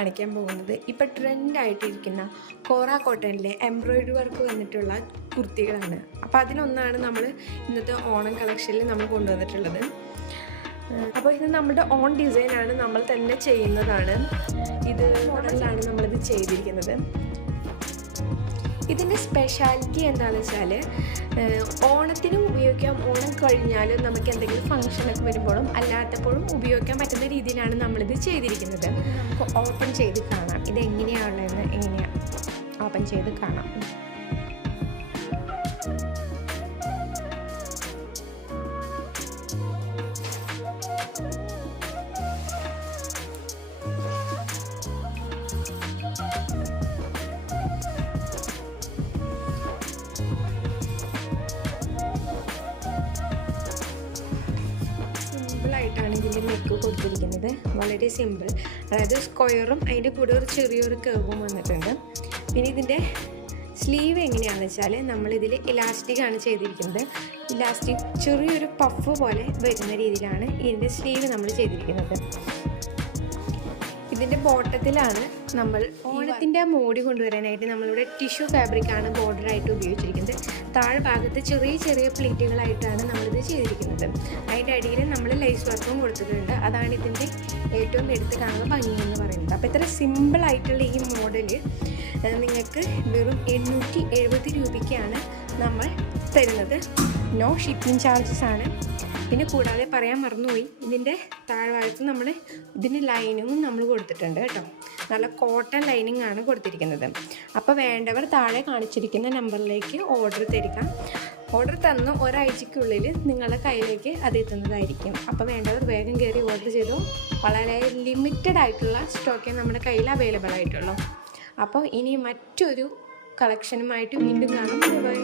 കാണിക്കാൻ പോകുന്നത് ഇപ്പോൾ ട്രെൻഡായിട്ടിരിക്കുന്ന കോറ കോട്ടണിലെ എംബ്രോയിഡറി വർക്ക് വന്നിട്ടുള്ള കുർത്തികളാണ്. അപ്പോൾ അതിലൊന്നാണ് നമ്മൾ ഇന്നത്തെ ഓണം കളക്ഷനിൽ നമ്മൾ കൊണ്ടുവന്നിട്ടുള്ളത്. അപ്പോൾ ഇത് നമ്മുടെ ഓൺ ഡിസൈനാണ്, നമ്മൾ തന്നെ ചെയ്യുന്നതാണ്. ഇത് മോഡലിലാണ് നമ്മളിത് ചെയ്തിരിക്കുന്നത്. ഇതിൻ്റെ സ്പെഷ്യാലിറ്റി എന്താണെന്ന് വെച്ചാൽ ഓണത്തിനും ഉപയോഗിക്കാം, ഓണം കഴിഞ്ഞാലും നമുക്ക് എന്തെങ്കിലും ഫംഗ്ഷനൊക്കെ വരുമ്പോഴും അല്ലാത്തപ്പോഴും ഉപയോഗിക്കാൻ പറ്റുന്ന രീതിയിലാണ് നമ്മളിത് ചെയ്തിരിക്കുന്നത്. നമുക്ക് ഓപ്പൺ ചെയ്ത് കാണാം ഇതെങ്ങനെയാണെന്ന്, എങ്ങനെയാണ് ഓപ്പൺ ചെയ്ത് കാണാം. സിമ്പിളായിട്ടാണ് ഇതിൻ്റെ നെക്ക് കൊടുത്തിരിക്കുന്നത്, വളരെ സിമ്പിൾ. അതായത് സ്ക്വയറും അതിൻ്റെ കൂടെ ഒരു ചെറിയൊരു കർവും വന്നിട്ടുണ്ട്. പിന്നെ ഇതിൻ്റെ സ്ലീവ് എങ്ങനെയാണെന്ന് വെച്ചാൽ നമ്മളിതിൽ ഇലാസ്റ്റിക്കാണ് ചെയ്തിരിക്കുന്നത്. ഇലാസ്റ്റിക് ചെറിയൊരു പഫ് പോലെ വരുന്ന രീതിയിലാണ് ഇതിൻ്റെ സ്ലീവ് നമ്മൾ ചെയ്തിരിക്കുന്നത്. ഇതിൻ്റെ ബോട്ടത്തിലാണ് നമ്മൾ ഓണത്തിൻ്റെ മോടി കൊണ്ടുവരാനായിട്ട് നമ്മളിവിടെ ടിഷ്യൂ ഫാബ്രിക്കാണ് ബോർഡറായിട്ട് ഉപയോഗിച്ചിരിക്കുന്നത്. താഴ്ഭാഗത്ത് ചെറിയ ചെറിയ പ്ലീറ്റുകളായിട്ടാണ് നമ്മളിത് ചെയ്തിരിക്കുന്നത്. അതിൻ്റെ അടിയിൽ നമ്മൾ ലേസ് വർക്കും കൊടുത്തിട്ടുണ്ട്. അതാണ് ഇതിൻ്റെ ഏറ്റവും എടുത്ത് കാണുന്ന ഭംഗി എന്ന് പറയുന്നത്. അപ്പോൾ ഇത്ര സിമ്പിളായിട്ടുള്ള ഈ മോഡൽ നിങ്ങൾക്ക് വെറും 870 രൂപയ്ക്കാണ് നമ്മൾ തരുന്നത്. നോ ഷിപ്പിംഗ് ചാർജസ് ആണ്. പിന്നെ കൂടാതെ പറയാൻ മറന്നുപോയി, ഇതിൻ്റെ താഴ്ഭാഗത്ത് നമ്മൾ ഇതിന് ലൈനിങ്ങും നമ്മൾ കൊടുത്തിട്ടുണ്ട് കേട്ടോ. നല്ല കോട്ടൺ ലൈനിങ് ആണ് കൊടുത്തിരിക്കുന്നത്. അപ്പോൾ വേണ്ടവർ താഴെ കാണിച്ചിരിക്കുന്ന നമ്പറിലേക്ക് ഓർഡർ തരിക. ഓർഡർ തന്ന ഒരാഴ്ചയ്ക്കുള്ളിൽ നിങ്ങളുടെ കയ്യിലേക്ക് അത് എത്തുന്നതായിരിക്കും. അപ്പോൾ വേണ്ടവർ വേഗം കയറി ഓർഡർ ചെയ്തു. വളരെ ലിമിറ്റഡ് ആയിട്ടുള്ള സ്റ്റോക്കേ നമ്മുടെ കയ്യിൽ അവൈലബിൾ ആയിട്ടുള്ളൂ. അപ്പോൾ ഇനി മറ്റൊരു കളക്ഷനുമായിട്ട് വീണ്ടും കാണാം. ബൈ.